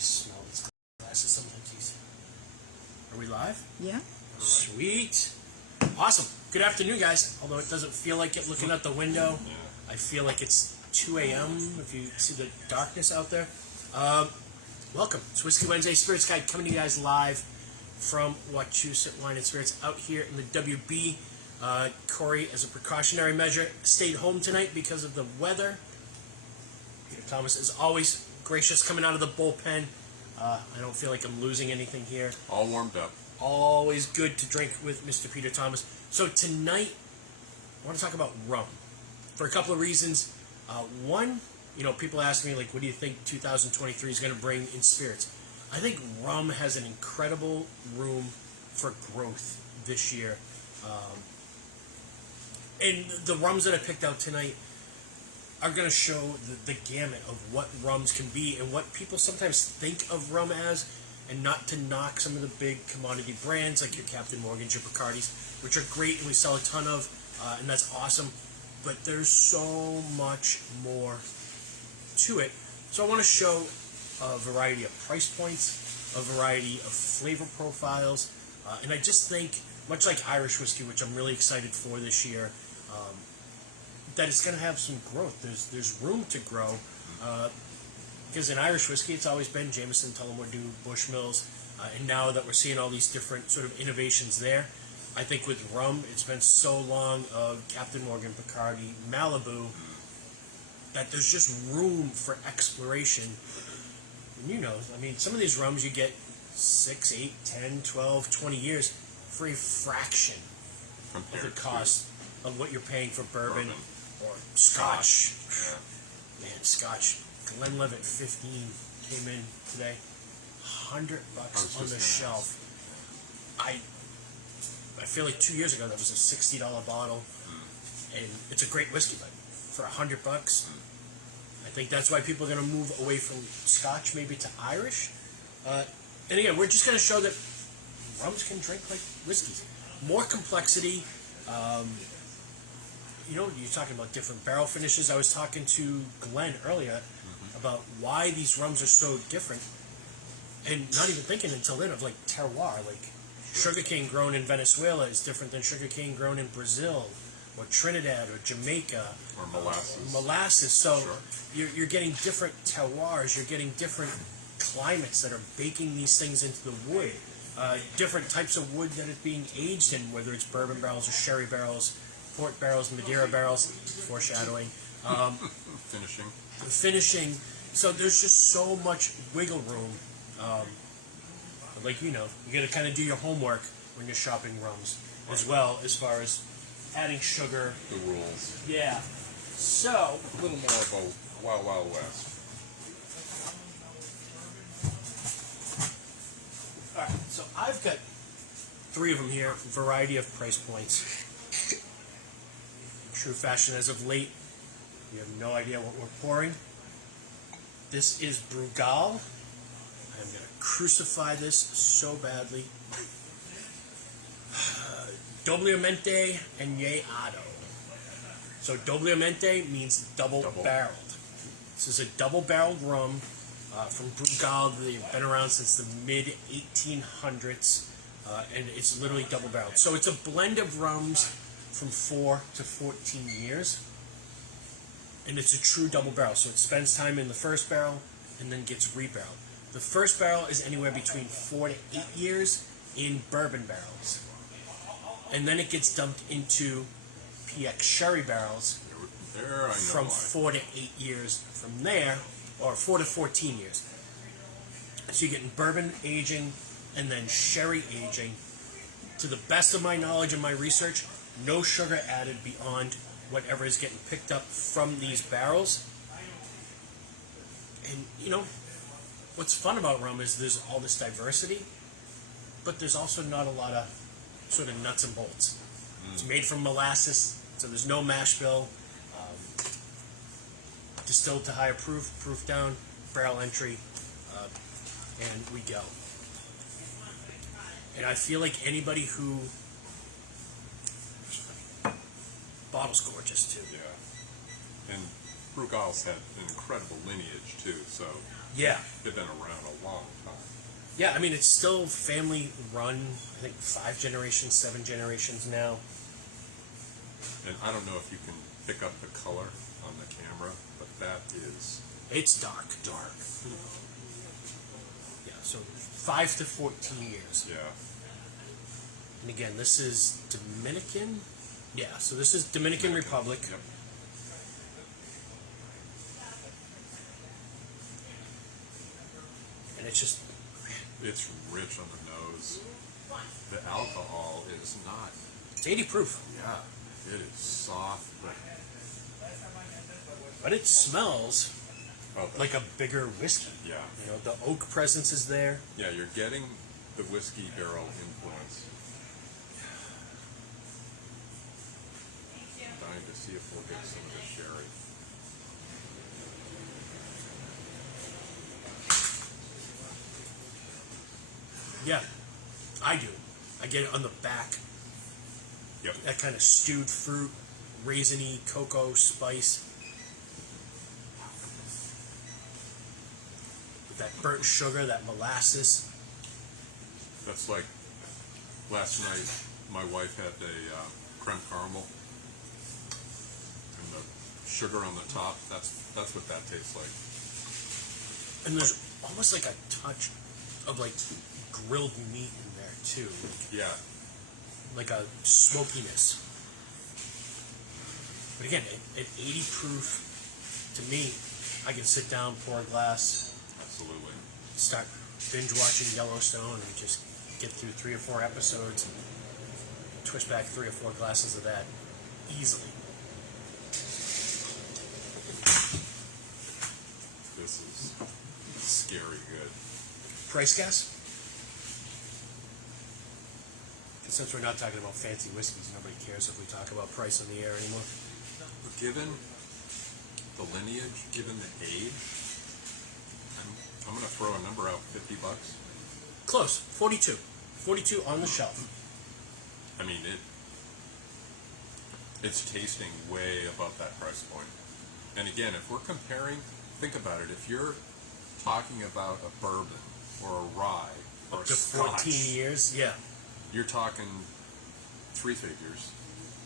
smell these glasses sometimes. Are we live? Yeah. Sweet. Awesome. Good afternoon, guys. Although it doesn't feel like it looking out the window, I feel like it's 2 a.m. if you see the darkness out there. Welcome. It's Whiskey Wednesday Spirits Guide coming to you guys live from Wachusett Wine and Spirits out here in the WB. Corey, as a precautionary measure, stayed home tonight because of the weather. Peter Thomas is always gracious coming out of the bullpen. I don't feel like I'm losing anything here. All warmed up. Always good to drink with Mr. Peter Thomas. So tonight, I want to talk about rum for a couple of reasons. One, people ask me, what do you think 2023 is going to bring in spirits? I think rum has an incredible room for growth this year. And the rums that I picked out tonight are going to show the gamut of what rums can be and what people sometimes think of rum as, and not to knock some of the big commodity brands like your Captain Morgan's, your Bacardis, which are great and we sell a ton of, and that's awesome. But there's so much more to it. So I want to show a variety of price points, a variety of flavor profiles, and I just think, much like Irish whiskey, which I'm really excited for this year, that it's going to have some growth. There's room to grow, because in Irish whiskey, it's always been Jameson, Tullamore Dew, Bushmills, and now that we're seeing all these different sort of innovations there, I think with rum, it's been so long of Captain Morgan, Bacardi, Malibu, that there's just room for exploration. And some of these rums you get 6, 8, 10, 12, 20 years for a fraction of the cost of what you're paying for bourbon or Scotch. Yeah. Man, Scotch. Glenlivet 15 came in today. $100 on the shelf. I feel like 2 years ago that was a $60 bottle, and it's a great whiskey, but for $100, I think that's why people are going to move away from Scotch, maybe to Irish. And again, we're just going to show that rums can drink like whiskeys. More complexity. You're talking about different barrel finishes. I was talking to Glenn earlier about why these rums are so different, and not even thinking until then of terroir. Sugarcane grown in Venezuela is different than sugarcane grown in Brazil or Trinidad or Jamaica or molasses. Molasses. So sure. you're getting different terroirs. You're getting different climates that are baking these things into the wood. Different types of wood that it's being aged in, whether it's bourbon barrels or sherry barrels, port barrels, Madeira barrels, foreshadowing. Finishing. So there's just so much wiggle room. You got to kind of do your homework when you're shopping rums, as well as far as adding sugar. The rules. Yeah. So a little more of a Wild Wild West. All right. So I've got 3 of them here, variety of price points. True fashion as of late. We have no idea what we're pouring. This is Brugal. I'm going to crucify this so badly. Doblemente Añejo. So Doblemente means double-barreled. This is a double-barreled rum from Brugal. They've been around since the mid-1800s, and it's literally double-barreled. So it's a blend of rums from 4 to 14 years, and it's a true double barrel. So it spends time in the first barrel and then gets rebarreled. The first barrel is anywhere between 4 to 8 years in bourbon barrels, and then it gets dumped into PX sherry barrels from 4 to 8 years from there, or 4 to 14 years. So you're getting bourbon aging and then sherry aging. To the best of my knowledge and my research, no sugar added beyond whatever is getting picked up from these barrels. And, what's fun about rum is there's all this diversity, but there's also not a lot of sort of nuts and bolts. It's made from molasses, so there's no mash bill. Distilled to higher proof down, barrel entry, and we go. And I feel like anybody who... Bottle's gorgeous, too. Yeah. And Brugal's had an incredible lineage, too, so Yeah. They've been around a long time. Yeah, I mean, it's still family run. I think 5 generations, 7 generations now. And I don't know if you can pick up the color on the camera, but that is It's dark. dark. Yeah, so 5 to 14 years. Yeah. And again, this is Dominican. Yeah, so this is Dominican Republic. Yep. And it's just, It's rich on the nose. The alcohol is not. it's 80 proof. Yeah. It is soft, But it smells but like a bigger whiskey. yeah. You know, the oak presence is there. Yeah, you're getting the whiskey barrel influence. I'm dying to see if we'll get some of the sherry. Yeah, I do. I get it on the back. Yep. That kind of stewed fruit, raisiny, cocoa spice. With that burnt sugar, that molasses. That's like last night. My wife had a creme caramel, and the sugar on the top. That's what that tastes like. And there's almost like a touch of like grilled meat in there too. Yeah. Like a smokiness. But again, at 80 proof, to me, I can sit down, pour a glass, Absolutely. start binge watching Yellowstone, and just get through 3 or 4 episodes, and twist back 3 or 4 glasses of that easily. This is scary good. Price guess? And since we're not talking about fancy whiskeys, nobody cares if we talk about price on the air anymore. Given the lineage, given the age, I'm going to throw a number out, $50. Close. 42. 42 on the shelf. I mean, it's tasting way above that price point. And again, if we're comparing, think about it. If you're talking about a bourbon or a rye or Up a to 14 scotch, years, yeah. you're talking 3 figures.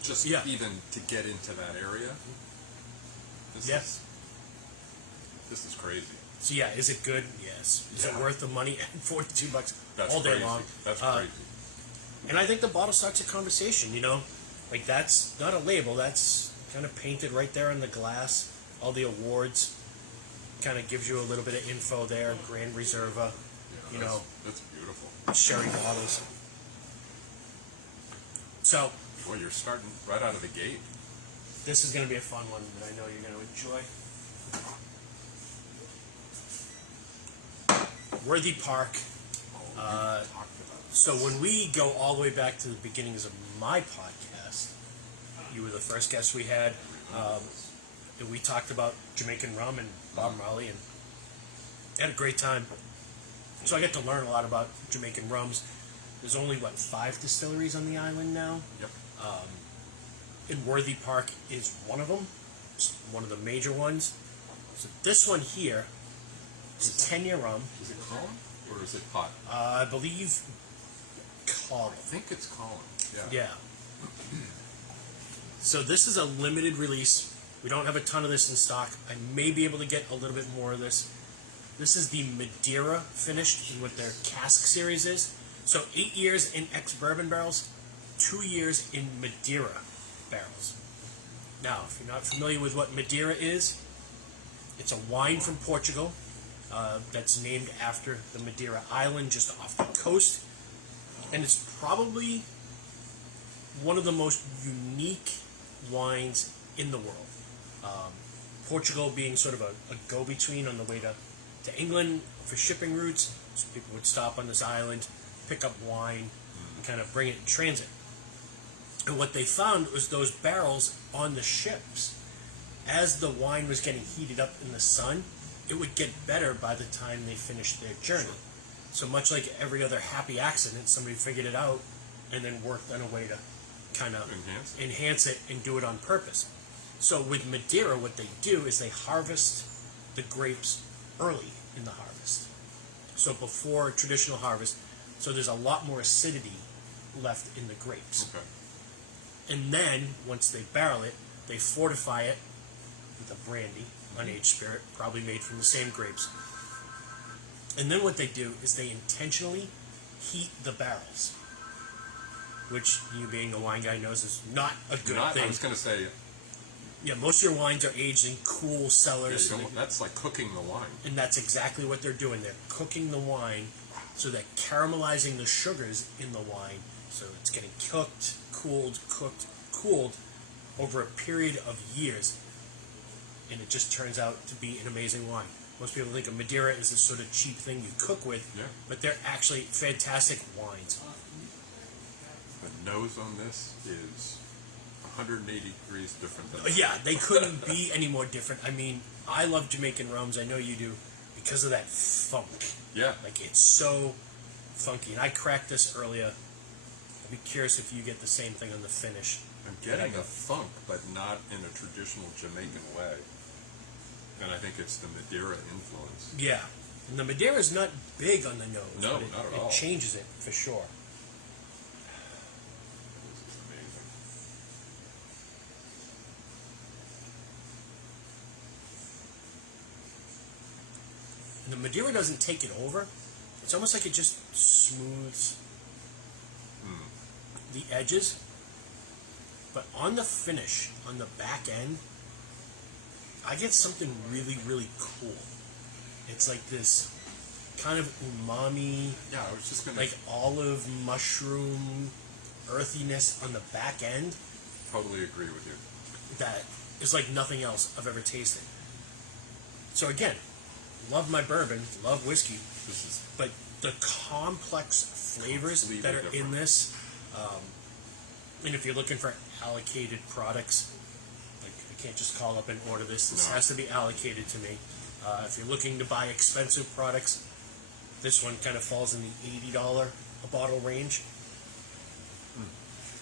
Just Yeah. even to get into that area. This Yeah. this is crazy. So yeah, is it good? Yes. Is it Yeah. worth the money? $42 That's all day crazy. long. That's crazy. And I think the bottle starts a conversation, you know? Like, that's not a label, that's kind of painted right there on the glass. All the awards kind of gives you a little bit of info there. Grand Reserva, you know, That's beautiful. sherry bottles. So, Well, you're starting right out of the gate. this is going to be a fun one that I know you're going to enjoy. Worthy Park. We talked about this. So when we go all the way back to the beginnings of my podcast, you were the first guest we had. And we talked about Jamaican rum and Bob Marley, and had a great time. So I get to learn a lot about Jamaican rums. There's only, 5 distilleries on the island now? Yep. And Worthy Park is one of them. It's one of the major ones. So this one here is a 10-year rum. Is it column or is it pot? I believe column. I think it's column. Yeah. Yeah. So this is a limited release. We don't have a ton of this in stock. I may be able to get a little bit more of this. This is the Madeira finished in what their cask series is. So 8 years in ex-bourbon barrels, 2 years in Madeira barrels. Now, if you're not familiar with what Madeira is, it's a wine from Portugal that's named after the Madeira island just off the coast. And it's probably one of the most unique wines in the world. Portugal being sort of a go-between on the way to England for shipping routes. So people would stop on this island, pick up wine, and kind of bring it in transit. And what they found was those barrels on the ships, as the wine was getting heated up in the sun, it would get better by the time they finished their journey. So much like every other happy accident, somebody figured it out and then worked on a way to kind of enhance it and do it on purpose. So with Madeira, what they do is they harvest the grapes early in the harvest. So before traditional harvest, so there's a lot more acidity left in the grapes. Okay. And then, once they barrel it, they fortify it with a brandy, unaged spirit, probably made from the same grapes. And then what they do is they intentionally heat the barrels, which, you being a wine guy, knows is not a good thing. I was going to say, yeah, most of your wines are aged in cool cellars. yeah, that's like cooking the wine. And that's exactly what they're doing. They're cooking the wine, so they're caramelizing the sugars in the wine. So it's getting cooked, cooled, over a period of years. And it just turns out to be an amazing wine. Most people think of Madeira as this sort of cheap thing you cook with, Yeah. but they're actually fantastic wines. The nose on this is 180 degrees different than Yeah, they couldn't be any more different. I mean, I love Jamaican rums. I know you do, because of that funk. Yeah. Like, it's so funky. And I cracked this earlier. I'd be curious if you get the same thing on the finish. I'm getting the funk, but not in a traditional Jamaican way. And I think it's the Madeira influence. Yeah. And the Madeira is not big on the nose. No, but not at all. It changes it, for sure. This is amazing. And the Madeira doesn't take it over. It's almost like it just smooths the edges. But on the finish, on the back end, I get something really, really cool. It's like this kind of umami, Yeah, I was just going like to olive, mushroom, earthiness on the back end totally agree with you. that is like nothing else I've ever tasted. So again, love my bourbon, love whiskey, This is but the complex flavors Completely that are in different. this, and if you're looking for allocated products, like I can't just call up and order this. This No. has to be allocated to me. If you're looking to buy expensive products, this one kind of falls in the $80 a bottle range.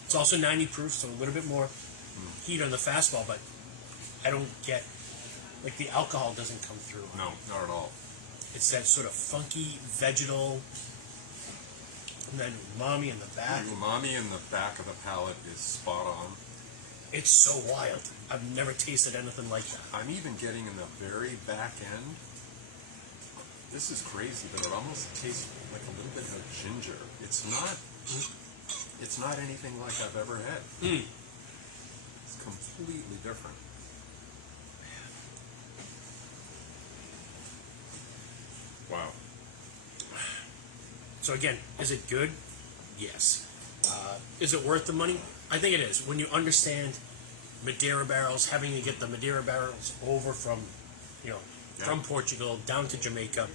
It's also 90 proof, so a little bit more heat on the fastball, but I don't get, like, the alcohol doesn't come through. no, not at all. It's that sort of funky, vegetal, and then umami in the back. The umami in the back of the palate is spot on. It's so wild. I've never tasted anything like that. I'm even getting in the very back end. This is crazy, but it almost tastes like a little bit of ginger. It's not anything like I've ever had. It's completely different. Wow. So again, is it good? Yes. Is it worth the money? I think it is. When you understand Madeira barrels, having to get the Madeira barrels over from, from Portugal down to Jamaica,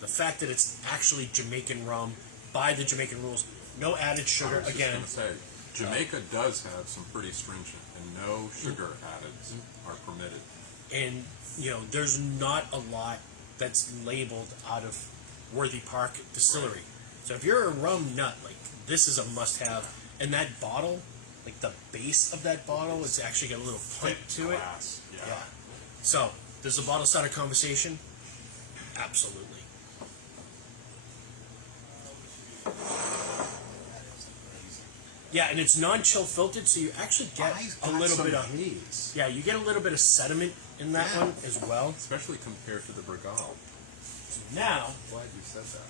the fact that it's actually Jamaican rum by the Jamaican rules, no added sugar. I was Again, just going to say, Jamaica does have some pretty stringent, and no sugar additives are permitted. and there's not a lot that's labeled out of Worthy Park Distillery. So if you're a rum nut, like, this is a must-have. And that bottle, like the base of that bottle, is actually got a little pint to it. Glass, Yeah. So, does the bottle start a conversation? Absolutely. Yeah, and it's non-chill filtered, so you actually get a little bit of haze. yeah, you get a little bit of sediment in that Yeah. one as well. Especially compared to the Bregal. So now, Glad you said that.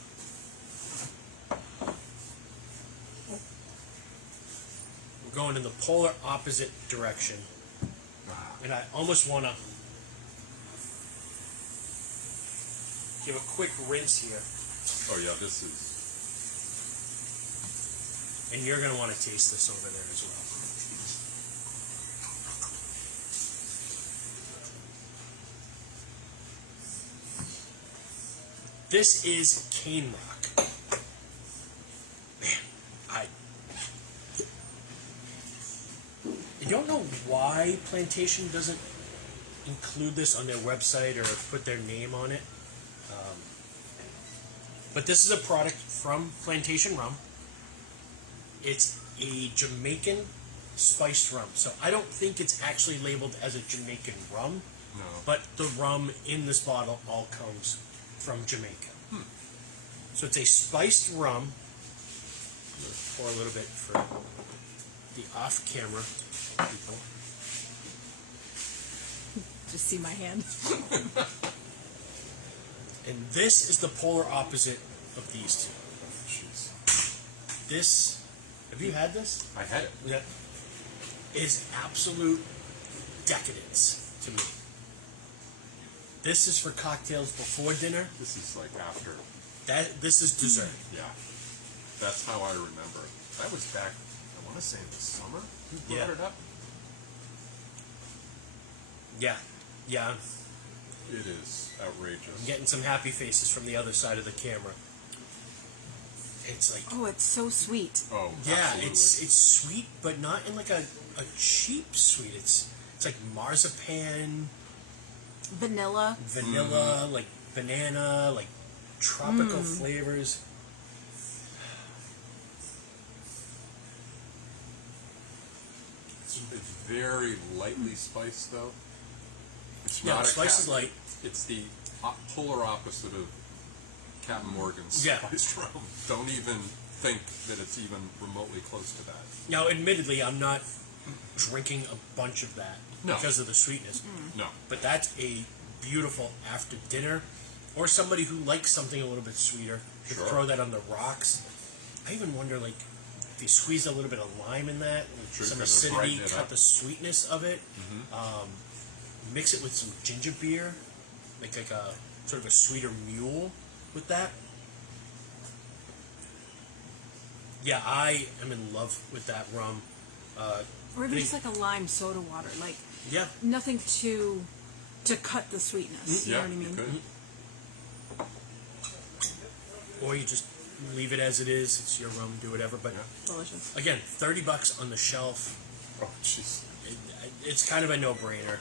we're going in the polar opposite direction, and I almost want to give a quick rinse here, Oh yeah, this is. and you're going to want to taste this over there as well. This is cane rock. Man, I don't know why Plantation doesn't include this on their website or put their name on it. But this is a product from Plantation Rum. It's a Jamaican spiced rum. So I don't think it's actually labeled as a Jamaican rum, No. but the rum in this bottle all comes from Jamaica. So it's a spiced rum. I'm going to pour a little bit for the off-camera people. Just see my hand. And this is the polar opposite of these two. Jeez. This, have you had this? I had it. Yeah. Is absolute decadence to me. This is for cocktails before dinner. This is like after. This is dessert. Yeah. That's how I remember it. That was back, I want to say in the summer. You brought it up. Yeah. Yeah. It is outrageous. I'm getting some happy faces from the other side of the camera. It's like, Oh, it's so sweet. Oh, yeah, absolutely. it's sweet, but not in like a cheap sweet. It's like marzipan, Vanilla. like banana, like tropical flavors. It's very lightly spiced, though. It's Yeah, not the a spice is light. It's the polar opposite of Captain Morgan's Yeah. spiced rum. Don't even think that it's even remotely close to that. Now, admittedly, I'm not drinking a bunch of that No. because of the sweetness. No. But that's a beautiful after dinner, or somebody who likes something a little bit sweeter. Could Sure. throw that on the rocks. I even wonder, like, if you squeeze a little bit of lime in that, Sure, some kind of acidity, brighten it cut up. the sweetness of it. Mix it with some ginger beer, make like a sort of a sweeter mule with that. Yeah, I am in love with that rum. Or even I just like a lime soda water. Like, Yeah, nothing to cut the sweetness. You know Yeah, what I mean? you could. or you just leave it as it is. It's your rum, do whatever. But Yeah. Delicious. again, $30 on the shelf. Oh, jeez. It's kind of a no-brainer.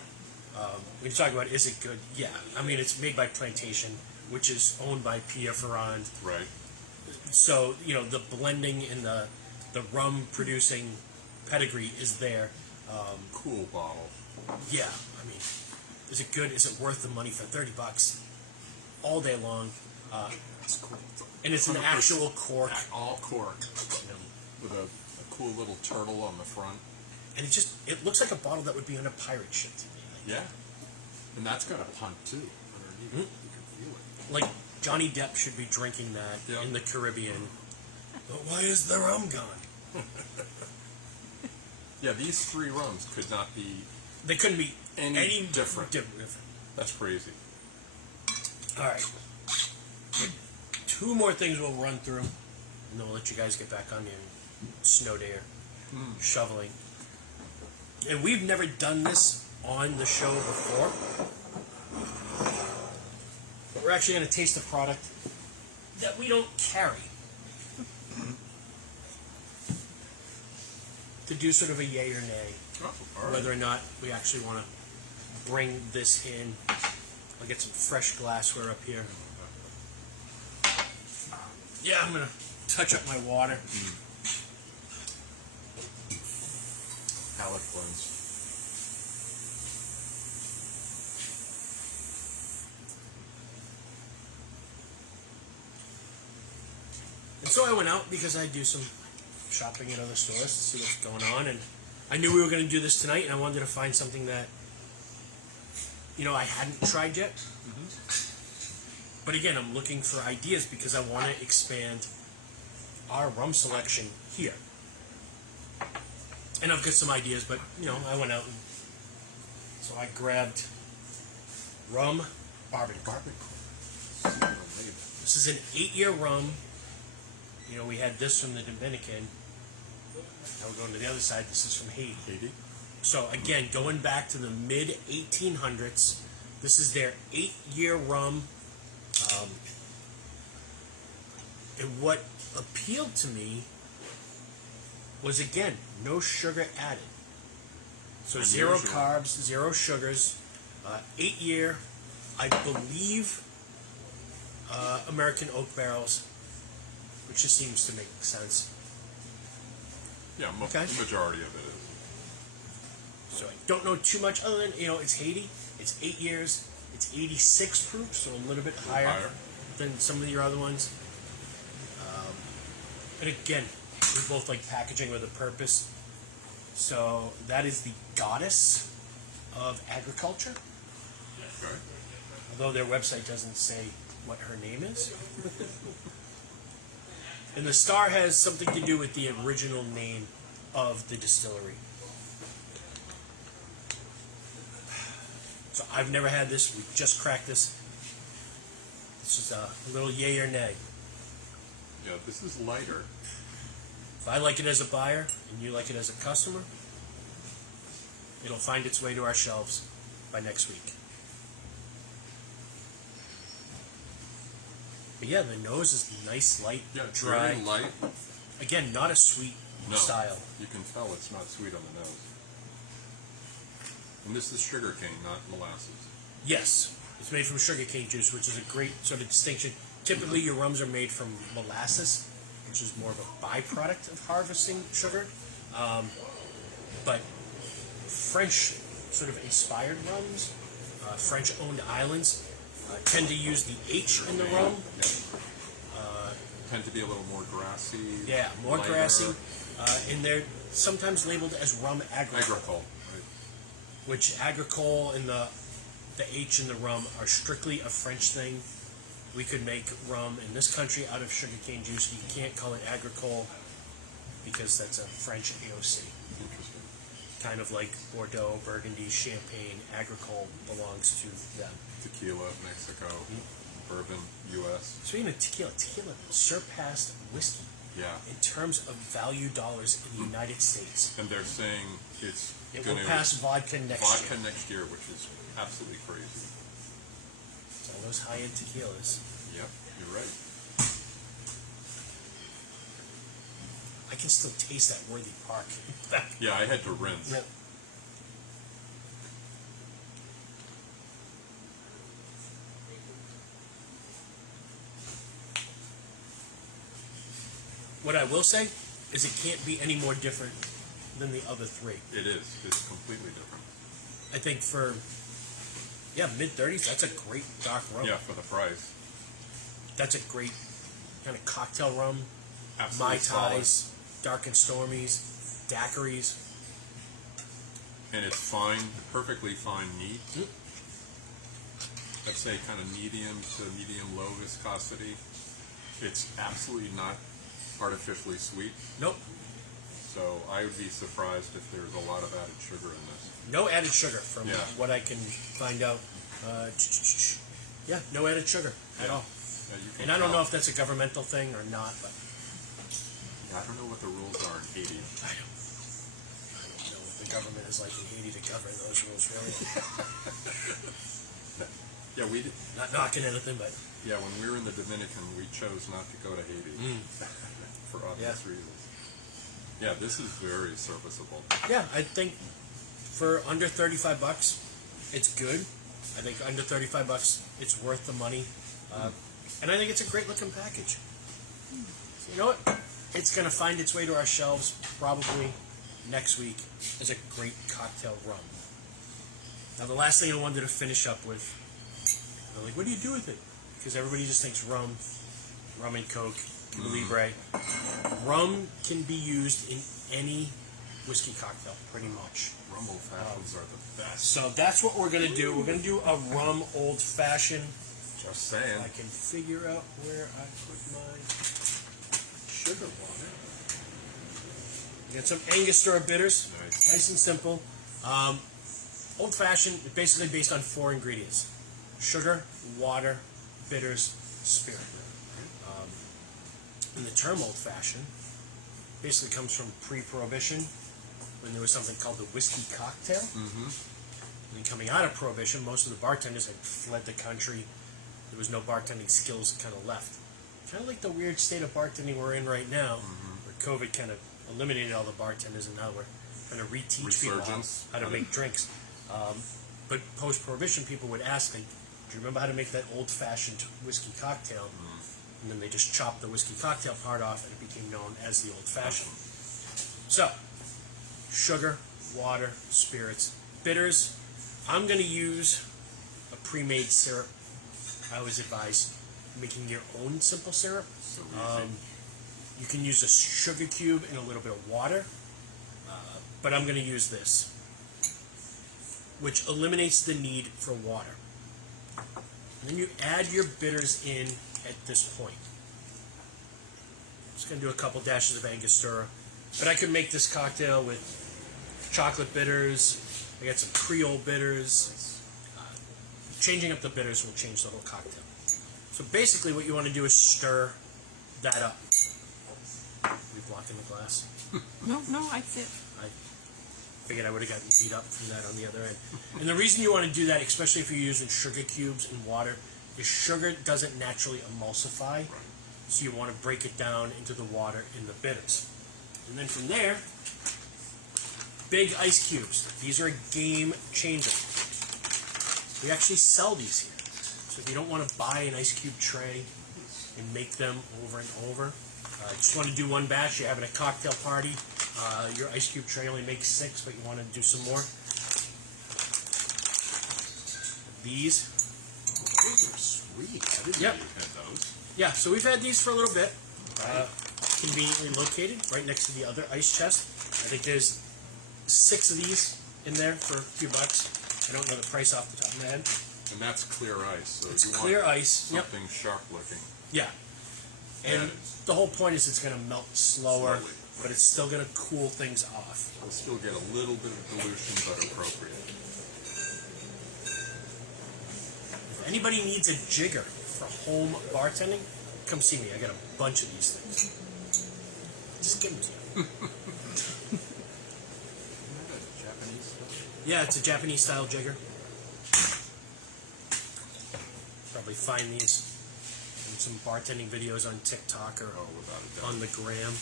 When you talk about is it good? Yeah, I mean it's made by Plantation, which is owned by Pierre Ferrand. Right. So the blending and the rum producing pedigree is there. Cool bottle. Yeah, I mean, is it good? Is it worth the money for $30 all day long? It's cool. And it's an 100% actual cork. All cork. You know, With a cool little turtle on the front. and it looks like a bottle that would be on a pirate ship to me. Yeah. And that's got a punt, too. Underneath. You can feel it. Like Johnny Depp should be drinking that Yep. in the Caribbean. But why is the rum gone? Yeah, these three rums could not be. They couldn't be Any different. different. That's crazy. All right. Two more things we'll run through, and then we'll let you guys get back on your snow day or shoveling. And we've never done this on the show before. We're actually going to taste a product that we don't carry. To do sort of a yay or nay, Oh, all right. whether or not we actually want to bring this in. I'll get some fresh glassware up here. Yeah, I'm gonna touch up my water. Palate cleanse. And so I went out because I do some shopping at other stores to see what's going on, and I knew we were going to do this tonight, and I wanted to find something that I hadn't tried yet. But again, I'm looking for ideas because I want to expand our rum selection here. And I've got some ideas, but I went out and so I grabbed rum barbacoa. This is an 8-year rum. We had this from the Dominican. Now we're going to the other side. This is from Haiti. Haiti? So again, going back to the mid 1800s, this is their 8-year rum. And what appealed to me was, again, no sugar added. So zero Unusual. carbs, zero sugars. 8-year, I believe, American oak barrels, which just seems to make sense. Yeah, Okay. the majority of it is. So I don't know too much other than, it's Haiti. It's 8 years. It's 86 proof, so a little bit higher. than some of your other ones. And again, we both like packaging with a purpose. So that is the goddess of agriculture. Okay. Although their website doesn't say what her name is. And the star has something to do with the original name of the distillery. So I've never had this. We just cracked this. This is a little yay or nay. Yeah, this is lighter. If I like it as a buyer and you like it as a customer, it'll find its way to our shelves by next week. But yeah, the nose is nice, light, Yeah, it's dry. very light. Again, not a sweet style. You can tell it's not sweet on the nose. And this is sugar cane, not molasses. Yes, it's made from sugarcane juice, which is a great sort of distinction. Typically, your rums are made from molasses, which is more of a byproduct of harvesting sugar. But French sort of inspired rums, French-owned islands, tend to use the H in the rum. Yeah. Tend to be a little more grassy. Yeah, more lighter. grassy. And they're sometimes labeled as rum agricole. Agricole, right. Which agricole and the H in the rum are strictly a French thing. We could make rum in this country out of sugarcane juice. You can't call it agricole because that's a French AOC. Interesting. Kind of like Bordeaux, Burgundy, Champagne, agricole belongs to them. Tequila, Mexico, bourbon, U.S. Speaking of tequila, tequila surpassed whiskey Yeah. in terms of value dollars in the United States. And they're saying it's It going will to pass vodka next vodka year. next year, which is absolutely crazy. It's all those high-end tequilas. Yep, you're right. I can still taste that Worthy Park. Yeah, I had to rinse. Yeah. What I will say is it can't be any more different than the other three. It is. It's completely different. I think for, mid-30s, that's a great dark rum. Yeah, for the price. That's a great kind of cocktail rum. Absolutely Mai Tais, dark and stormies, daiquiris. And it's fine, perfectly fine neat. I'd say kind of medium to medium-low viscosity. It's absolutely not artificially sweet. Nope. So I would be surprised if there's a lot of added sugar in this. No added sugar from Yeah. what I can find out. No added sugar at all. Yeah, you can And I don't tell. know if that's a governmental thing or not, but I don't know what the rules are in Haiti. I don't know what the government is like in Haiti to govern those rules, really. Yeah, we did. Not knocking anything, but Yeah, when we were in the Dominican, we chose not to go to Haiti for obvious reasons. Yeah, this is very serviceable. yeah, I think for under $35, it's good. I think under $35, it's worth the money. And I think it's a great looking package. So you know what? It's going to find its way to our shelves probably next week as a great cocktail rum. Now, the last thing I wanted to finish up with, I'm like, what do you do with it? Because everybody just thinks rum and Coke, Cuba Libre. Rum can be used in any whiskey cocktail, pretty much. Rum old fashions are the best. So that's what we're going to do. We're going to do a rum old fashioned. Just saying. I can figure out where I put my sugar water. We got some Angostura bitters. Nice and simple. Old fashioned, basically based on 4 ingredients: sugar, water, bitters, spirit. And the term old fashioned basically comes from pre-prohibition, when there was something called the whiskey cocktail. Mm-hmm. And then coming out of prohibition, most of the bartenders had fled the country. There was no bartending skills kind of left. Kind of like the weird state of bartending we're in right now, where COVID kind of eliminated all the bartenders, and now we're trying to reteach people how to make drinks. But post-prohibition, people would ask, like, do you remember how to make that old-fashioned whiskey cocktail? And then they just chopped the whiskey cocktail part off, and it became known as the old-fashioned. So, sugar, water, spirits, bitters. I'm going to use a pre-made syrup. I always advise making your own simple syrup. So easy. You can use a sugar cube and a little bit of water, but I'm going to use this, which eliminates the need for water. And then you add your bitters in at this point. Just going to do a couple dashes of Angostura, but I could make this cocktail with chocolate bitters. I got some Creole bitters. Changing up the bitters will change the whole cocktail. So basically what you want to do is stir that up. Are you blocking the glass? No, I see it. I figured I would have gotten beat up from that on the other end. And the reason you want to do that, especially if you're using sugar cubes and water, is sugar doesn't naturally emulsify. So you want to break it down into the water and the bitters. And then from there, big ice cubes. These are a game changer. We actually sell these here. So if you don't want to buy an ice cube tray and make them over and over, just want to do one batch, you're having a cocktail party, your ice cube tray only makes 6, but you want to do some more. These. Those are sweet. I didn't know you had those. Yeah, so we've had these for a little bit. Conveniently located right next to the other ice chest. I think there's 6 of these in there for a few bucks. I don't know the price off the top of my head. And that's clear ice. So It's you clear want ice. something sharp looking. Yeah. And the whole point is it's going to melt slower, Slowly. but it's still going to cool things off. We'll still get a little bit of dilution, but appropriate. If anybody needs a jigger for home bartending, come see me. I got a bunch of these things. Just give them to you. Japanese stuff? Yeah, it's a Japanese style jigger. Probably find these in some bartending videos on TikTok or Oh, without a doubt. on the gram.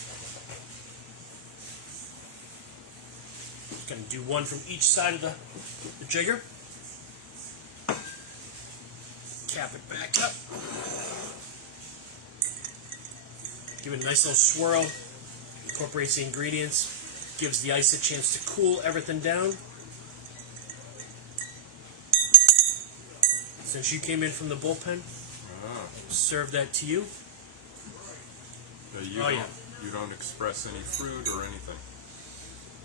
Just gonna do one from each side of the jigger. Cap it back up. Give it a nice little swirl. Incorporates the ingredients. Gives the ice a chance to cool everything down. Since you came in from the bullpen, serve that to you. You Oh, don't, yeah. You don't express any fruit or anything.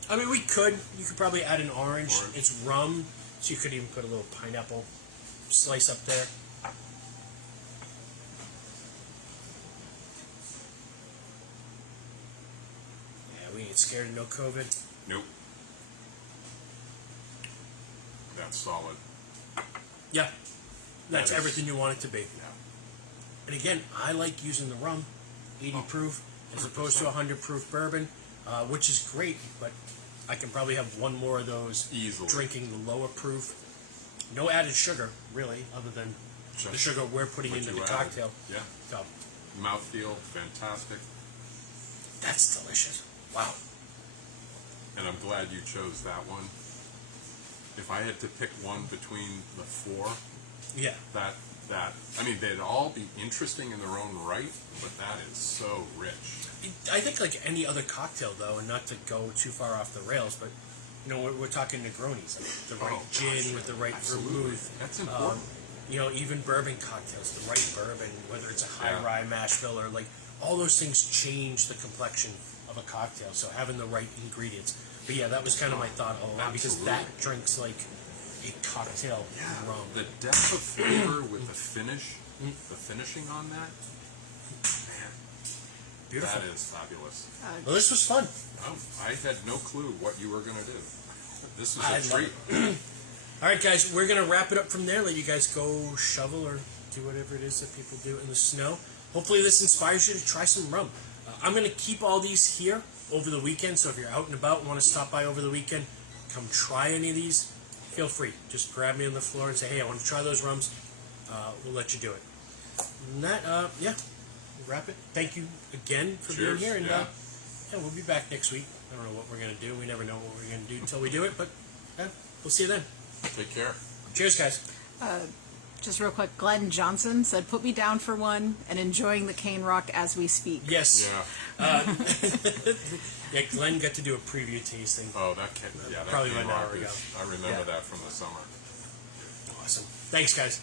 I mean, you could probably add an orange. Orange. It's rum, so you could even put a little pineapple slice up there. Yeah, we ain't scared of no COVID. Nope. That's solid. Yeah, that's That is- everything you want it to be. Yeah. And again, I like using the rum, 80 proof, as opposed to 100 proof bourbon, which is great, but I can probably have one more of those Easily. drinking the lower proof. No added sugar, really, other than the Just sugar we're putting what into you the added. cocktail. Yeah. So, Mouthfeel, fantastic. that's delicious. Wow. And I'm glad you chose that one. If I had to pick one between the 4, Yeah. I mean, they'd all be interesting in their own right, but that is so rich. I think like any other cocktail, though, and not to go too far off the rails, but, you know, we're talking Negronis, like the right Oh, gin gosh, with the right absolutely. vermouth. That's important. You know, even bourbon cocktails, the right bourbon, whether it's a high Yeah. rye mash bill or like all those things change the complexion of a cocktail. So having the right ingredients. But yeah, that was kind of my thought all along because that Absolutely. drinks like a cocktail rum. The depth of flavor with the finish, the finishing on that, man, Beautiful. that is fabulous. Well, this was fun. I had no clue what you were going to do. This is I a love treat. All right, guys, we're gonna wrap it up from there. Let you guys go shovel or do whatever it is that people do in the snow. Hopefully, this inspires you to try some rum. I'm gonna keep all these here over the weekend. So if you're out and about and want to stop by over the weekend, come try any of these. Feel free. Just grab me on the floor and say, "Hey, I want to try those rums." We'll let you do it. And that, yeah, we'll wrap it. Thank you again for being Cheers, here, and yeah. we'll be back next week. I don't know what we're gonna do. We never know what we're gonna do until we do it, but we'll see you then. Take care. Cheers, guys. Just real quick, Glenn Johnson said, "Put me down for one," and enjoying the cane rock as we speak. Yes. Yeah. Yeah, Glenn got to do a preview tasting. Oh, that Probably came about an hour rock ago. is- I remember Yeah. that from the summer. Awesome. Thanks, guys.